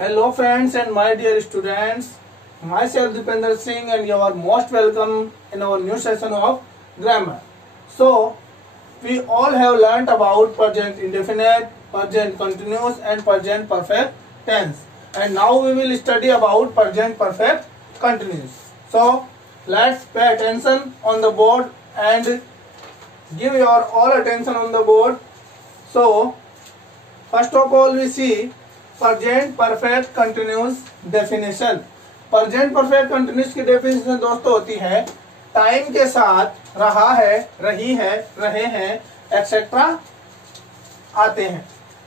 Hello friends and my dear students, myself Dipender Singh and you are most welcome in our new session of grammar. So, we all have learnt about present indefinite, present continuous and present perfect tense. And now we will study about present perfect continuous. So, let's pay attention on the board and give your all attention on the board. So, first of all we see present perfect continuous definition. Present perfect continuous की definition दोस्तों होती है time के साथ रहा है, रही है, रहे हैं एक्सेट्रा आते हैं।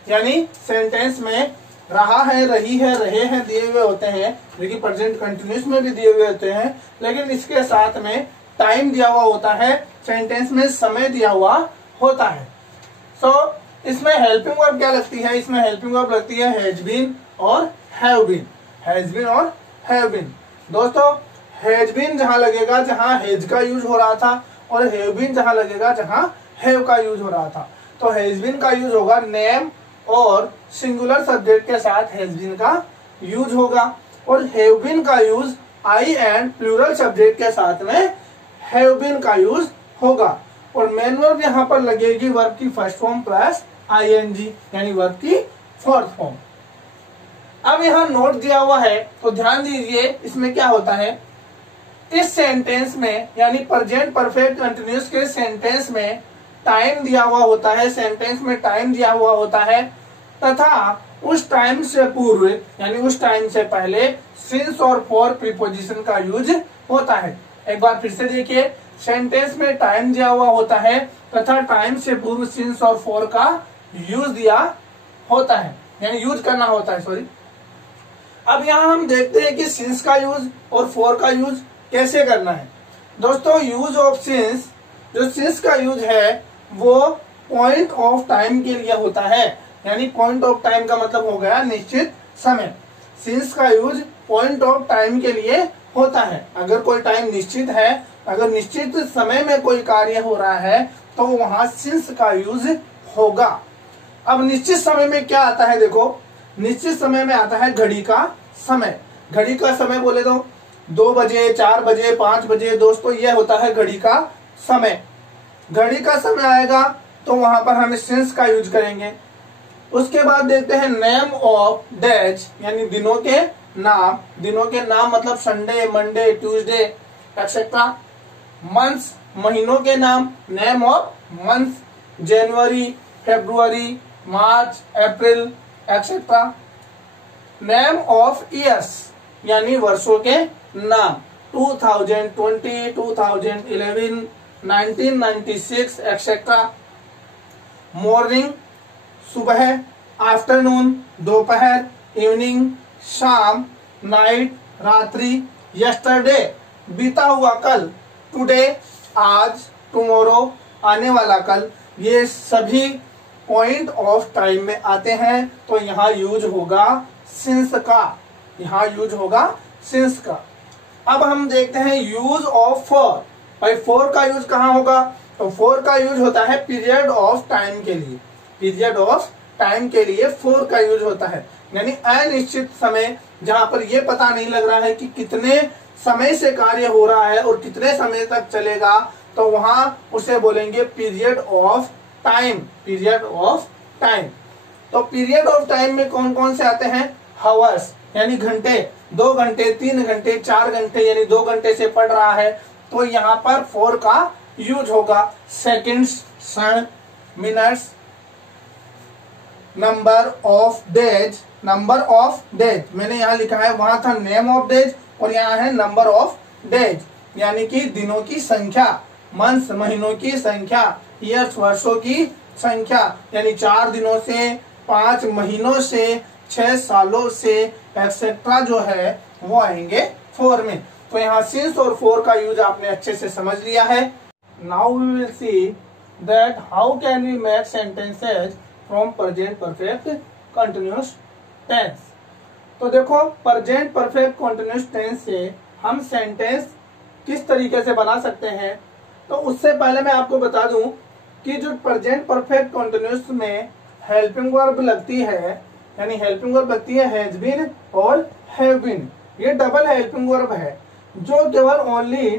यानी सेंटेंस में रहा है, रही है, रहे हैं दिए हुए होते हैं, लेकिन प्रेजेंट कंटिन्यूस में भी दिए हुए होते हैं, लेकिन इसके साथ में टाइम दिया हुआ होता है, सेंटेंस में समय दिया हुआ होता है। सो इसमें हेल्पिंग वर्ब क्या लगती है? इसमें हेल्पिंग वर्ब लगती है हैज बीन और हैव बीन। हैज बीन और हैव बीन। दोस्तों हैज बीन जहां लगेगा जहां हैज का यूज हो रहा था, और हैव बीन जहां लगेगा जहां हैव का यूज हो रहा था। तो हैज बीन का यूज होगा नेम और सिंगुलर सब्जेक्ट के साथ हैज बीन का यूज होगा, और हैव बीन का use I and plural subject के साथ में हैव बीन का यूज होगा। और मेन वर्ब यहाँ पर लगेगी वर्ब की फर्स्ट फॉर्म प्लस आईएनजी, यानी वर्ब की फोर्थ फॉर्म। अब यहाँ नोट दिया हुआ है तो ध्यान दीजिए इसमें क्या होता है। इस सेंटेंस में यानी प्रेजेंट परफेक्ट कंटिन्यूअस के सेंटेंस में टाइम दिया हुआ होता है, सेंटेंस में टाइम दिया हुआ होता है, तथा उस टाइम से पूर्व यानी उस टाइम से पहले सिंस और फॉर प्रीपोजिशन का यूज होता है। एक बार फिर से देखिए, सेंटेंस में टाइम दिया हुआ होता है तथा टाइम से पूर्व सिंस और फॉर का यूज दिया होता है, यानी यूज करना होता है, सॉरी। अब यहाँ हम देखते हैं कि सिंस का यूज और फॉर का यूज कैसे करना है। दोस्तों यूज ऑफ सिंस, जो सिंस का यूज है वो पॉइंट ऑफ टाइम के लिए होता है, यानी पॉइंट ऑफ टाइम का मतलब हो गया निश्चित समय। सिंस का यूज पॉइंट ऑफ टाइम के लिए होता है। अगर कोई टाइम निश्चित है, अगर निश्चित समय में कोई कार्य हो रहा है तो वहां सिंस का यूज होगा। अब निश्चित समय में क्या आता है? देखो, निश्चित समय में आता है घड़ी का समय। घड़ी का समय बोले तो 2 बजे, 4 बजे, 5 बजे, दोस्तों ये होता है घड़ी का समय। घड़ी का समय आएगा तो वहां पर हम सिंस का यूज करेंगे। उसके बाद देखते हैं नेम ऑफ डेज, यानी दिनों के नाम। दिनों के नाम मतलब Sunday, Monday, Tuesday etcetera. Months, महीनों के नाम, name of months, January, February, March, April etcetera. Name of years, यानी वर्षों के नाम, 2020, 2011, 1996 एक्सेट्रा। मॉर्निंग, सुबह, आफ्टरनून, दोपहर, इवनिंग, शाम, नाइट, रात्रि, यस्टरडे, बीता हुआ कल, टुडे, आज, टुमारो, आने वाला कल। ये सभी पॉइंट ऑफ टाइम में आते हैं, तो यहाँ यूज होगा सिंस का, यहाँ यूज होगा सिंस का। अब हम देखते हैं यूज ऑफ फॉर। भाई फॉर का यूज कहाँ होगा? तो फॉर का यूज होता है पीरियड ऑफ टाइम के लिए। पीरियड ऑफ टाइम के लिए फॉर का यूज होता है, यानी अनिश्चित समय, जहां पर यह पता नहीं लग रहा है कि कितने समय से कार्य हो रहा है और कितने समय तक चलेगा, तो वहां उसे बोलेंगे period of time. Period of time. तो पीरियड ऑफ टाइम में कौन कौन से आते हैं? हावर्स, यानी घंटे, 2 घंटे, 3 घंटे, 4 घंटे, यानी 2 घंटे से पढ़ रहा है तो यहाँ पर फॉर का यूज होगा। सेकेंड्स, क्षण, minutes. Number of days, number of days मैंने यहाँ लिखा है, वहां था नेम ऑफ डेज और यहाँ है नंबर ऑफ डेज, यानी कि दिनों की संख्या। मंथ्स, महीनों की संख्या। ईयर्स, वर्षों की संख्या, यानी 4 दिनों से, 5 महीनों से, 6 सालों से एक्सेट्रा जो है वो आएंगे फॉर में। तो यहाँ सिंस और फॉर का यूज आपने अच्छे से समझ लिया है। Now we will see that how can we make sentences from present perfect continuous tense. तो देखो, प्रेजेंट परफेक्ट कंटिन्यूअस टेंस से हम सेंटेंस किस तरीके से बना सकते हैं। तो उससे पहले मैं आपको बता दूं कि जो प्रेजेंट परफेक्ट कंटिन्यूअस में हेल्पिंग वर्ब लगती है यानी हेल्पिंग वर्ब लगती है हैज बीन और हैव बीन। ये डबल हेल्पिंग वर्ब है जो केवल ओनली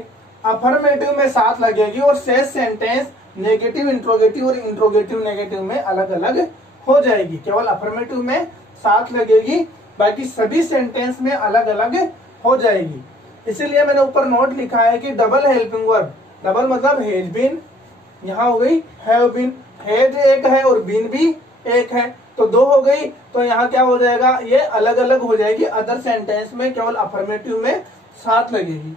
अफर्मेटिव में साथ लगेगी और शेष सेंटेंस नेगेटिव इंट्रोगेटिव और इंट्रोगेटिव नेगेटिव में अलग अलग हो जाएगी। केवल अफर्मेटिव में साथ लगेगी, बाकी सभी सेंटेंस में अलग अलग हो जाएगी। इसीलिए मैंने ऊपर नोट लिखा है कि डबल हेल्पिंग वर्ब, डबल मतलब हैज बीन, यहाँ हो गई हैव बीन, हैज एक है और बीन भी एक है तो दो हो गई। तो यहाँ क्या हो जाएगा, ये अलग अलग हो जाएगी, अदर सेंटेंस में केवल अफर्मेटिव में साथ लगेगी।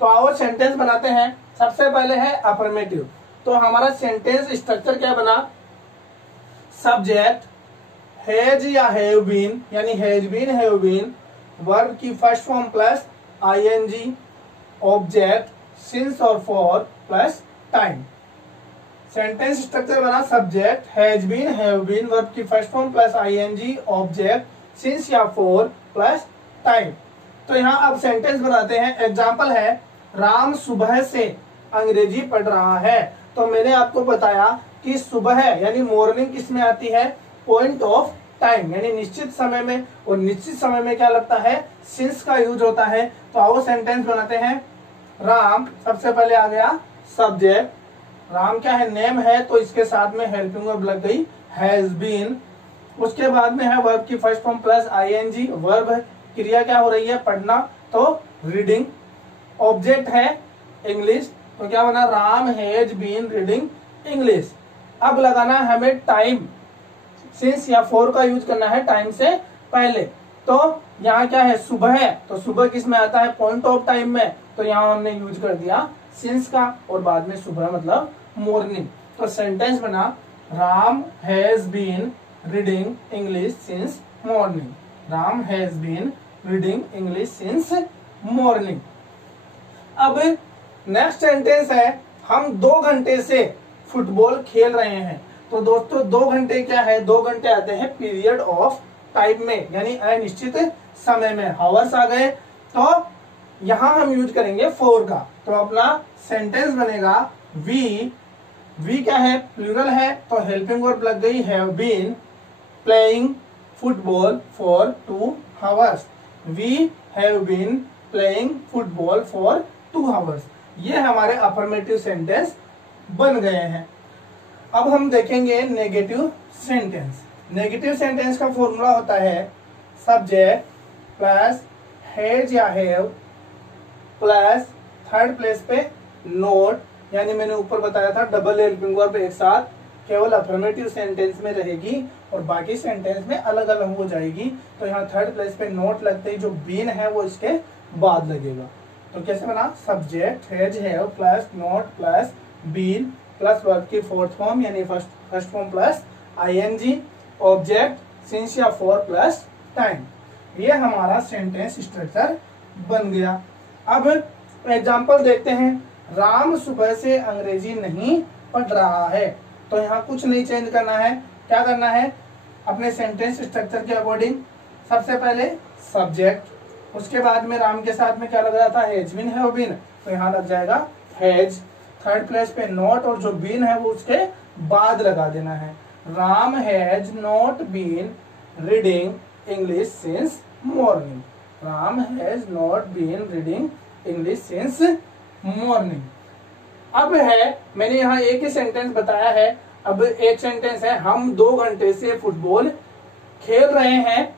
तो आओ सेंटेंस बनाते हैं। सबसे पहले है अफर्मेटिव, तो हमारा सेंटेंस स्ट्रक्चर क्या बना, सब्जेक्ट हैज या हैव बीन यानी has been have been, verb की first form plus ING, object since और for plus time. Sentence structure बना subject has been have been, verb की first form plus ING, object since या for plus time. तो यहाँ अब sentence बनाते हैं। एग्जाम्पल है राम सुबह से अंग्रेजी पढ़ रहा है। तो मैंने आपको बताया कि सुबह यानी मॉर्निंग किस में आती है, पॉइंट ऑफ टाइम यानी निश्चित समय में, और निश्चित समय में क्या लगता है, सिंस का यूज होता है। तो आओ सेंटेंस बनाते हैं। राम, सबसे पहले आ गया सब्जेक्ट, राम क्या है, नेम है, तो इसके साथ में हेल्पिंग वर्ब लग गई हैज बीन। उसके बाद में है वर्ब की first form plus I N G, verb क्रिया क्या हो रही है, पढ़ना, तो रीडिंग। ऑब्जेक्ट है इंग्लिश, तो क्या बना, Ram has been reading English. अब लगाना है हमें टाइम, सिंस या फॉर का यूज करना है टाइम से पहले। तो यहाँ क्या है, सुबह है, तो सुबह किस में आता है, पॉइंट ऑफ टाइम में, तो यहाँ हमने यूज कर दिया सिंस का, और बाद में सुबह मतलब मॉर्निंग। तो सेंटेंस बना Ram has been reading English since morning, Ram has been reading English since morning. अब नेक्स्ट सेंटेंस है हम 2 घंटे से फुटबॉल खेल रहे हैं। तो दोस्तों 2 घंटे क्या है, 2 घंटे आते हैं पीरियड ऑफ टाइम में यानी अनिश्चित समय में, हावर्स आ गए। तो यहां हम यूज करेंगे फॉर का। तो अपना सेंटेंस बनेगा वी क्या है, प्लूरल है, तो हेल्पिंग वर्ब लग गई have been playing football for 2 hours. We have been playing football for 2 hours. ये हमारे अफर्मेटिव सेंटेंस बन गए हैं। अब हम देखेंगे नेगेटिव सेंटेंस। नेगेटिव सेंटेंस का फॉर्मूला होता है सब्जेक्ट प्लस हैज या हैव प्लस थर्ड प्लेस पे नोट, यानी मैंने ऊपर बताया था डबल हेल्पिंग वर्ब एक साथ केवल अफर्मेटिव सेंटेंस में रहेगी और बाकी सेंटेंस में अलग अलग हो जाएगी। तो यहाँ थर्ड प्लेस पे नोट लगते ही जो बीन है वो इसके बाद लगेगा। तो कैसे बना, subject has have plus not plus been plus verb की फोर्थ फॉर्म यानी first form plus ING, object since या फॉर प्लस टाइम। ये हमारा सेंटेंस स्ट्रक्चर बन गया। अब एग्जांपल देखते हैं। राम सुबह से अंग्रेजी नहीं पढ़ रहा है। तो यहाँ कुछ नहीं चेंज करना है, क्या करना है, अपने सेंटेंस स्ट्रक्चर के अकॉर्डिंग सबसे पहले सब्जेक्ट, उसके बाद में राम के साथ में क्या लग रहा था, हैज बीन हैव बीन, तो यहाँ लग जाएगा हैज। थर्ड प्लेस पे नॉट और जो बीन है वो उसके बाद लगा देना है। Ram has not been reading English since morning. Ram has not been reading English since morning. अब है, मैंने यहाँ एक ही सेंटेंस बताया है, अब एक सेंटेंस है हम 2 घंटे से फुटबॉल खेल रहे हैं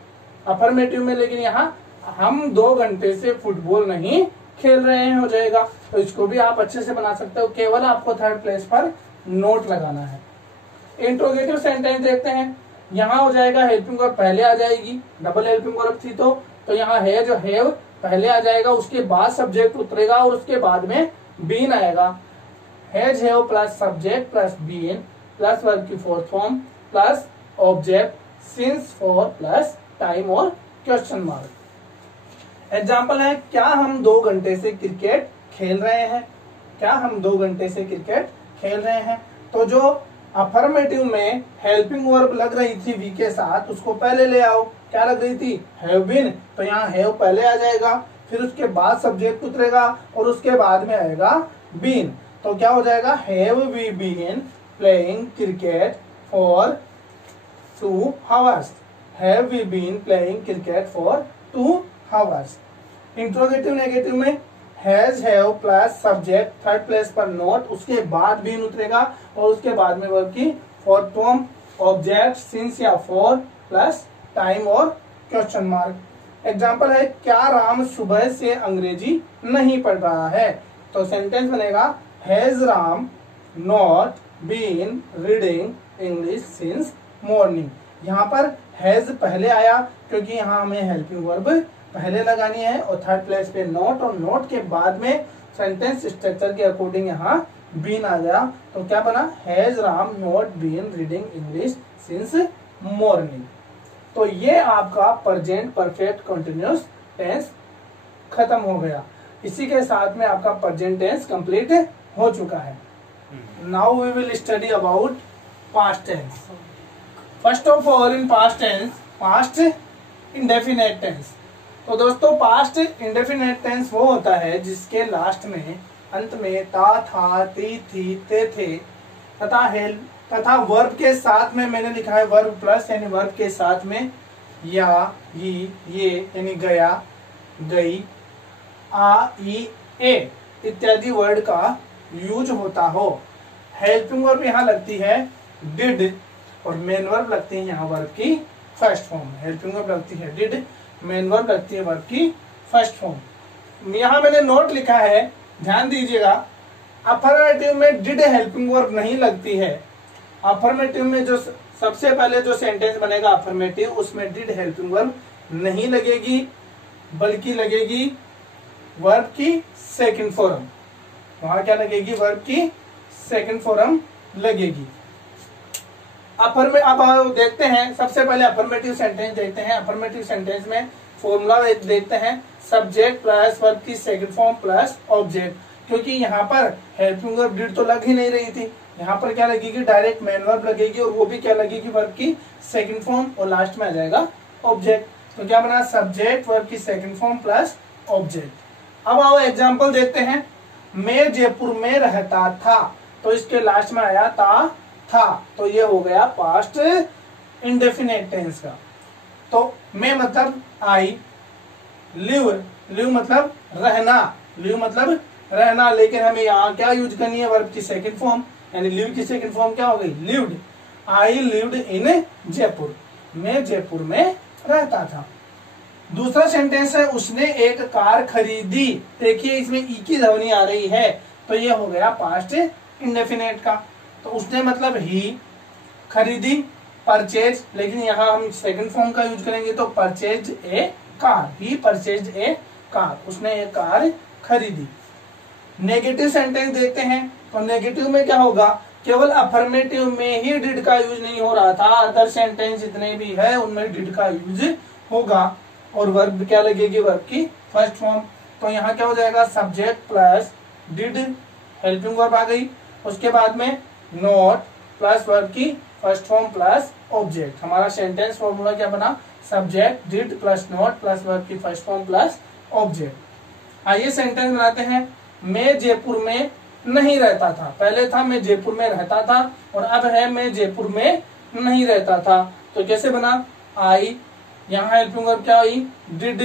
अफर्मेटिव में, लेकिन यहाँ हम 2 घंटे से फुटबॉल नहीं खेल रहे हैं हो जाएगा। तो इसको भी आप अच्छे से बना सकते हो, केवल आपको थर्ड प्लेस पर नोट लगाना है। इंट्रोगेटिव सेंटेंस देखते हैं। यहाँ हो जाएगा हेल्पिंग वर्ब पहले आ जाएगी, डबल हेल्पिंग वर्ब थी तो यहाँ है जो हैव पहले आ जाएगा, उसके बाद सब्जेक्ट उतरेगा और उसके बाद में बीन आएगा। Has have plus subject plus been plus verb की fourth form plus object since for plus time और क्वेश्चन मार्क। एग्जाम्पल है, क्या हम 2 घंटे से क्रिकेट खेल रहे हैं। क्या हम 2 घंटे से क्रिकेट खेल रहे हैं। तो जो अफर्मेटिव में हेल्पिंग वर्ब लग रही थी वी के साथ, उसको पहले ले आओ। क्या लग रही थी, हैव बीन, तो यहाँ हैव पहले आ जाएगा, फिर उसके बाद सब्जेक्ट उतरेगा और उसके बाद में आएगा बीन। तो क्या हो जाएगा, have we been playing cricket for 2 hours. Have we been playing cricket for 2 hours। Interrogative negative में has have plus subject third place पर नॉट, उसके बाद बीन उतरेगा और उसके बाद में वर्ब की फोर्थ फॉर्म ऑब्जेक्ट सिंस या फॉर प्लस टाइम और क्वेश्चन मार्क। एग्जाम्पल है क्या राम सुबह से अंग्रेजी नहीं पढ़ रहा है, तो सेंटेंस बनेगा has Ram not been reading English since morning. यहाँ पर हैज पहले आया क्योंकि यहाँ हमें हेल्पिंग वर्ब पहले लगानी है और थर्ड प्लेस पे नॉट, और नॉट के बाद में सेंटेंस स्ट्रक्चर के अकॉर्डिंग यहाँ बीन आ गया, तो क्या बना has Ram not been reading English since morning. तो ये आपका प्रेजेंट परफेक्ट कंटिन्यूअस टेंस खत्म हो गया। इसी के साथ में आपका प्रेजेंट टेंस कंप्लीट हो चुका है। Now we will study about past tense. First of all in past tense, past indefinite tense. तो दोस्तों पास्ट इंडेफिनेट टेंस वो होता है जिसके लास्ट में अंत में ता था ती थी ते थे तथा हेल तथा वर्ब के साथ में मैंने लिखा है वर्ब प्लस यानी वर्ब के साथ में या ये यानी गया गई आ ई ए इत्यादि वर्ड का यूज होता हो। हेल्पिंग वर्ब यहाँ लगती है डिड और मेन वर्ब लगती है यहाँ वर्ब की फर्स्ट फॉर्म। हेल्पिंग वर्ब लगती है डिड, मेन वर्ब लगती है वर्ब की फर्स्ट फॉर्म। यहाँ मैंने नोट लिखा है, ध्यान दीजिएगा, अफर्मेटिव में डिड हेल्पिंग वर्ब नहीं लगती है। अफर्मेटिव में जो सबसे पहले जो सेंटेंस बनेगा अफर्मेटिव, उसमें डिड हेल्पिंग वर्ब नहीं लगेगी, बल्कि लगेगी वर्ब की सेकंड फॉर्म। वहां क्या लगेगी? वर्ब की सेकंड फॉर्म लगेगी। अब देखते हैं, सबसे पहले अफर्मेटिव सेंटेंस देखते हैं। अफर्मेटिव सेंटेंस में फॉर्मूला देखते हैं, सब्जेक्ट प्लस वर्ब की सेकंड फॉर्म प्लस ऑब्जेक्ट। क्योंकि यहाँ पर हेल्पिंग वर्ब डिड तो लग ही नहीं रही थी, यहाँ पर क्या लगेगी? डायरेक्ट मेन वर्ब लगेगी और वो भी क्या लगेगी? वर्ब की सेकंड फॉर्म, और लास्ट में आ जाएगा ऑब्जेक्ट। तो क्या बना? सब्जेक्ट वर्ब की सेकंड फॉर्म प्लस ऑब्जेक्ट। अब आओ एग्जाम्पल देखते हैं। मैं जयपुर में रहता था, तो इसके लास्ट में आया था, तो ये हो गया पास्ट इंडेफिनेट टेंस का। तो मैं मतलब आई, लिव मतलब रहना, लेकिन हमें यहाँ क्या यूज करनी है? वर्ब की सेकंड फॉर्म, यानी लिव की सेकंड फॉर्म क्या हो गई? Lived. I lived in Jaipur, मैं जयपुर में रहता था। दूसरा सेंटेंस है उसने एक कार खरीदी। देखिए इसमें ई की ध्वनि आ रही है, तो ये हो गया पास्ट इंडेफिनेट का। तो उसने मतलब ही, खरीदी परचेज, लेकिन यहाँ हम सेकंड फॉर्म का यूज करेंगे तो purchase a car, he purchase a car, उसने एक कार खरीदी। नेगेटिव सेंटेंस देखते हैं, तो नेगेटिव में क्या होगा? केवल अफर्मेटिव में ही डिड का यूज नहीं हो रहा था, अदर सेंटेंस जितने भी है उनमें डिड का यूज होगा, और वर्ब क्या लगेगी? वर्ब की फर्स्ट फॉर्म। तो यहाँ क्या हो जाएगा? Subject plus did, helping verb आ गई, उसके बाद में नॉट प्लस वर्ब की फर्स्ट फॉर्म प्लस ऑब्जेक्ट। हमारा सेंटेंस फॉर्मूला क्या बना? Subject did plus not plus verb की फर्स्ट फॉर्म प्लस ऑब्जेक्ट। आइए सेंटेंस बनाते हैं। मैं जयपुर में नहीं रहता था, पहले था मैं जयपुर में रहता था, और अब है मैं जयपुर में नहीं रहता था। तो कैसे बना? आई, यहाँ हेल्पिंग वर्ब क्या हुई? डिड,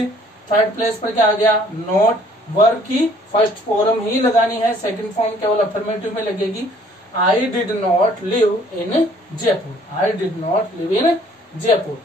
थर्ड प्लेस पर क्या आ गया? नॉट, वर्ब की फर्स्ट फॉर्म ही लगानी है, सेकंड फॉर्म केवल अफर्मेटिव में लगेगी। I did not live in Jaipur, I did not live in Jaipur.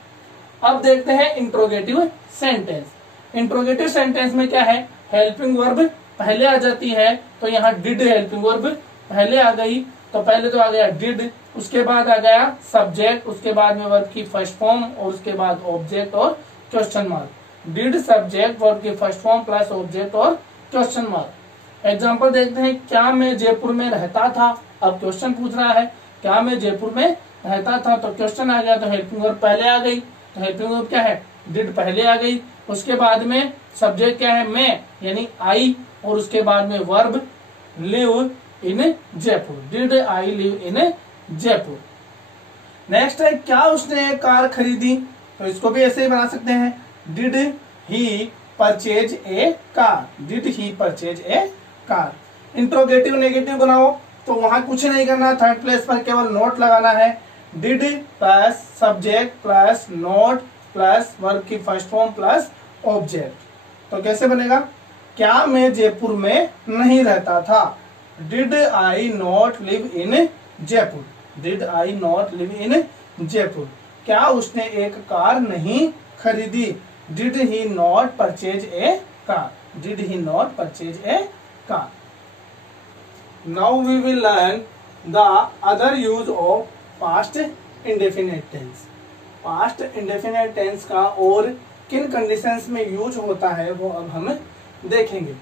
अब देखते हैं इंट्रोगेटिव सेंटेंस। इंट्रोगेटिव सेंटेंस में क्या है? हेल्पिंग वर्ब पहले आ जाती है, तो यहाँ डिड हेल्पिंग वर्ब पहले आ गई, तो पहले तो आ गया डिड, उसके बाद आ गया सब्जेक्ट, उसके बाद में वर्ब की फर्स्ट फॉर्म, और उसके बाद ऑब्जेक्ट और question mark. Did subject verb की फर्स्ट फॉर्म प्लस ऑब्जेक्ट और क्वेश्चन मार्क। एग्जाम्पल देखते हैं। क्या मैं जयपुर में रहता था? अब क्वेश्चन पूछ रहा है, क्या मैं जयपुर में रहता था, तो क्वेश्चन आ गया, तो हेल्पिंग वर्ब पहले आ गई, तो हेल्पिंग वर्ब क्या है? डिड पहले आ गई, उसके बाद में सब्जेक्ट क्या है? मैं, यानी आई, और उसके बाद में verb live in Jaipur, did I live in Jaipur. Next है क्या उसने एक कार खरीदी, तो इसको भी ऐसे ही बना सकते हैं। Did he purchase a car, did he purchase a car. Interrogative negative बनाओ, तो वहां कुछ नहीं करना, थर्ड प्लेस पर केवल नोट लगाना है। Did plus subject plus not plus verb की फर्स्ट फॉर्म प्लस ऑब्जेक्ट। तो कैसे बनेगा? क्या मैं जयपुर में नहीं रहता था? Did I not live in Jaipur? Did I not live in Jaipur? क्या उसने एक कार नहीं खरीदी? Did he not purchase a car? Did he not purchase a car? Now we will learn the other use of past indefinite tense. पास्ट indefinite tense का और किन conditions में यूज होता है वो अब हम देखेंगे।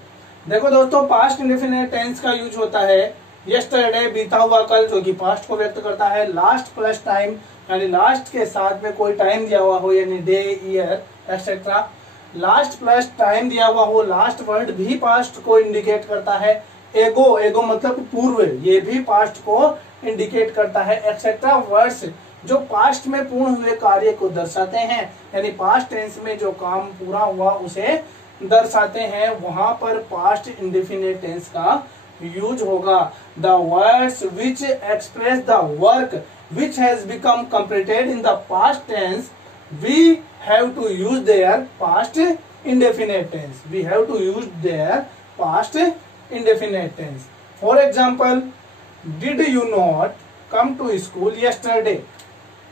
देखो दोस्तों, पास्ट इंडेफिनिट टेंस का यूज होता है यस्टरडे बीता हुआ कल, जो कि पास्ट को व्यक्त करता है। लास्ट प्लस टाइम, यानी लास्ट के साथ में कोई टाइम दिया हुआ हो, यानी day, year etcetera. Last plus time दिया हुआ हो, लास्ट वर्ड भी पास्ट को इंडिकेट करता है। एगो, एगो मतलब पूर्व, ये भी पास्ट को इंडिकेट करता है। एक्सेट्रा वर्ड्स जो पास्ट में पूर्ण हुए कार्य को दर्शाते हैं, यानी पास्ट टेंस में जो काम पूरा हुआ उसे दर्शाते हैं, वहां पर पास्ट इंडेफिनिट टेंस का यूज होगा। The words which express the work which has become completed in the past tense, we have to use their past indefinite tense. We have to use their past indefinite tense. For example, did you not come to school yesterday?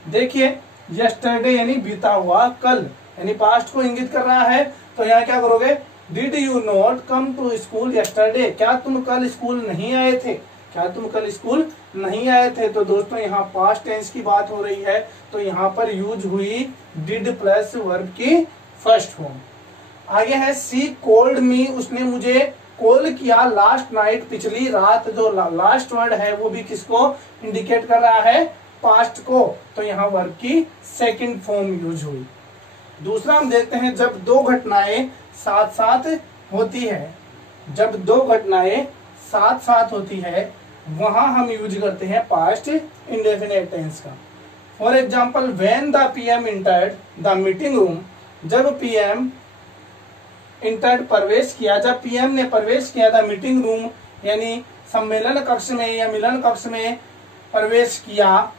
देखिए, yesterday यानी बीता हुआ कल, यानी past को इंगित कर रहा है। तो यहाँ क्या करोगे? Did you not come to school yesterday? क्या तुम कल स्कूल नहीं आए थे? क्या तुम कल स्कूल नहीं आए थे? तो दोस्तों यहाँ पास्ट टेंस की बात हो रही है, तो यहाँ पर यूज हुई डिड प्लस वर्ब की फर्स्ट फॉर्म। आगे है सी कॉल्ड मी, उसने मुझे कॉल किया लास्ट नाइट, पिछली रात। जो लास्ट वर्ड है वो भी किसको इंडिकेट कर रहा है? पास्ट को। तो यहाँ वर्ब की सेकंड फॉर्म यूज हुई। दूसरा हम देखते हैं, जब दो घटनाएं साथ साथ होती है, जब दो घटनाएं साथ साथ होती है वहां हम यूज करते हैं पास्ट इंडेफिनिट टेंस का। For example, when the PM entered the meeting room, जब पीएम इंटर्ड प्रवेश किया, जब पीएम ने प्रवेश किया था मीटिंग रूम यानी सम्मेलन कक्ष में या मिलन कक्ष में प्रवेश किया।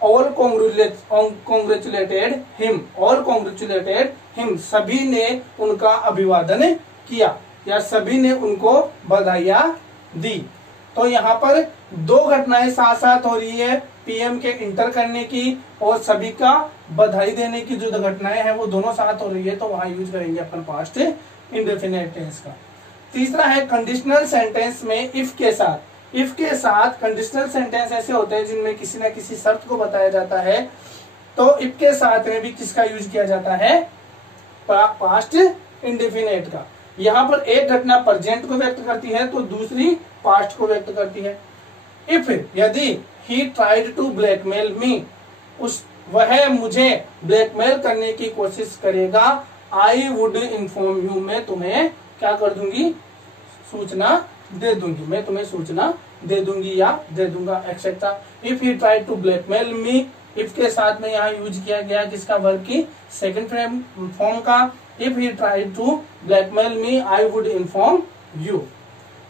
All congratulated him, all congratulated him, सभी ने उनका अभिवादन किया या सभी ने उनको बधाइयां दी। तो यहाँ पर दो घटनाएं साथ साथ हो रही है, पीएम के इंटर करने की और सभी का बधाई देने की जो घटनाएं हैं वो दोनों साथ हो रही है, तो वहां यूज करेंगे अपन पास्ट इंडेफिनिट टेंस का। तीसरा है कंडीशनल सेंटेंस में इफ के साथ। इफ के साथ कंडीशनल सेंटेंस ऐसे होते हैं जिनमें किसी न किसी शर्त को बताया जाता है, तो इफ के साथ में भी किसका यूज किया जाता है? पास्ट इंडेफिनिट का। यहाँ पर एक घटना प्रेजेंट को व्यक्त करती है तो दूसरी पास्ट को व्यक्त करती है। इफ, यदि ही ट्राइड टू ब्लैकमेल मी, वह मुझे ब्लैकमेल करने की कोशिश करेगा, आई वुड इन्फॉर्म यू, मैं तुम्हें क्या कर दूंगी? सूचना दे दूंगी, मैं तुम्हें सूचना दे दूंगी या दे दूंगा etcetera. If he tried to blackmail me, if के साथ में यहाँ यूज किया गया किसका? वर्ब की सेकंड फॉर्म का। If he tried to blackmail me, I would inform you.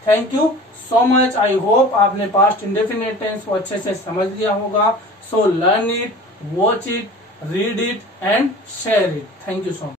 Thank you so much. I hope आपने पास्ट इंडेफिनिट टेंस को अच्छे से समझ लिया होगा। So learn it, watch it, read it and share it. Thank you so much.